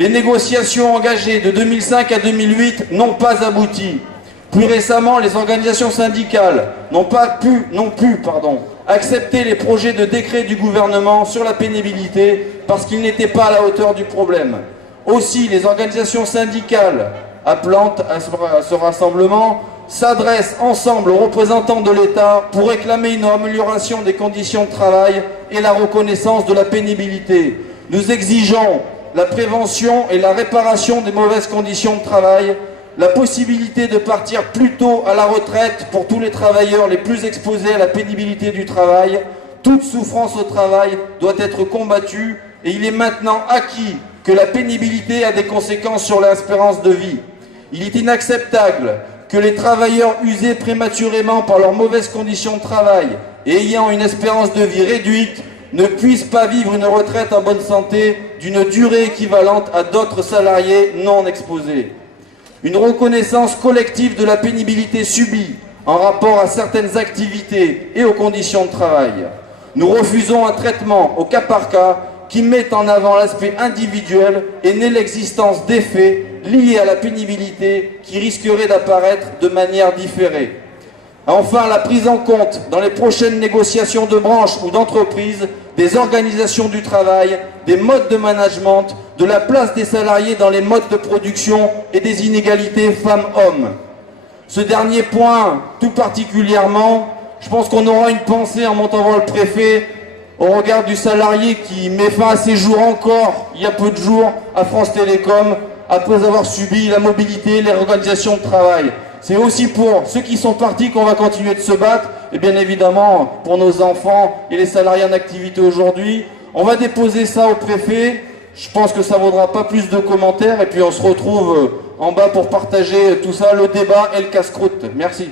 Les négociations engagées de 2005 à 2008 n'ont pas abouti. Plus récemment, les organisations syndicales n'ont pu accepter les projets de décret du gouvernement sur la pénibilité parce qu'ils n'étaient pas à la hauteur du problème. Aussi, les organisations syndicales appelant à ce rassemblement s'adressent ensemble aux représentants de l'État pour réclamer une amélioration des conditions de travail et la reconnaissance de la pénibilité. Nous exigeons la prévention et la réparation des mauvaises conditions de travail, la possibilité de partir plus tôt à la retraite pour tous les travailleurs les plus exposés à la pénibilité du travail. Toute souffrance au travail doit être combattue et il est maintenant acquis que la pénibilité a des conséquences sur l'espérance de vie. Il est inacceptable que les travailleurs usés prématurément par leurs mauvaises conditions de travail et ayant une espérance de vie réduite ne puissent pas vivre une retraite en bonne santé d'une durée équivalente à d'autres salariés non exposés. Une reconnaissance collective de la pénibilité subie en rapport à certaines activités et aux conditions de travail. Nous refusons un traitement au cas par cas qui met en avant l'aspect individuel et n'est l'existence d'effets liés à la pénibilité qui risqueraient d'apparaître de manière différée. Enfin, la prise en compte dans les prochaines négociations de branche ou d'entreprise des organisations du travail, des modes de management, de la place des salariés dans les modes de production et des inégalités femmes-hommes. Ce dernier point, tout particulièrement, je pense qu'on aura une pensée en montant voir le préfet au regard du salarié qui met fin à ses jours encore, il y a peu de jours, à France Télécom, après avoir subi la mobilité, les réorganisations de travail. C'est aussi pour ceux qui sont partis qu'on va continuer de se battre, et bien évidemment pour nos enfants et les salariés en activité aujourd'hui. On va déposer ça au préfet, je pense que ça ne vaudra pas plus de commentaires, et puis on se retrouve en bas pour partager tout ça, le débat et le casse-croûte. Merci.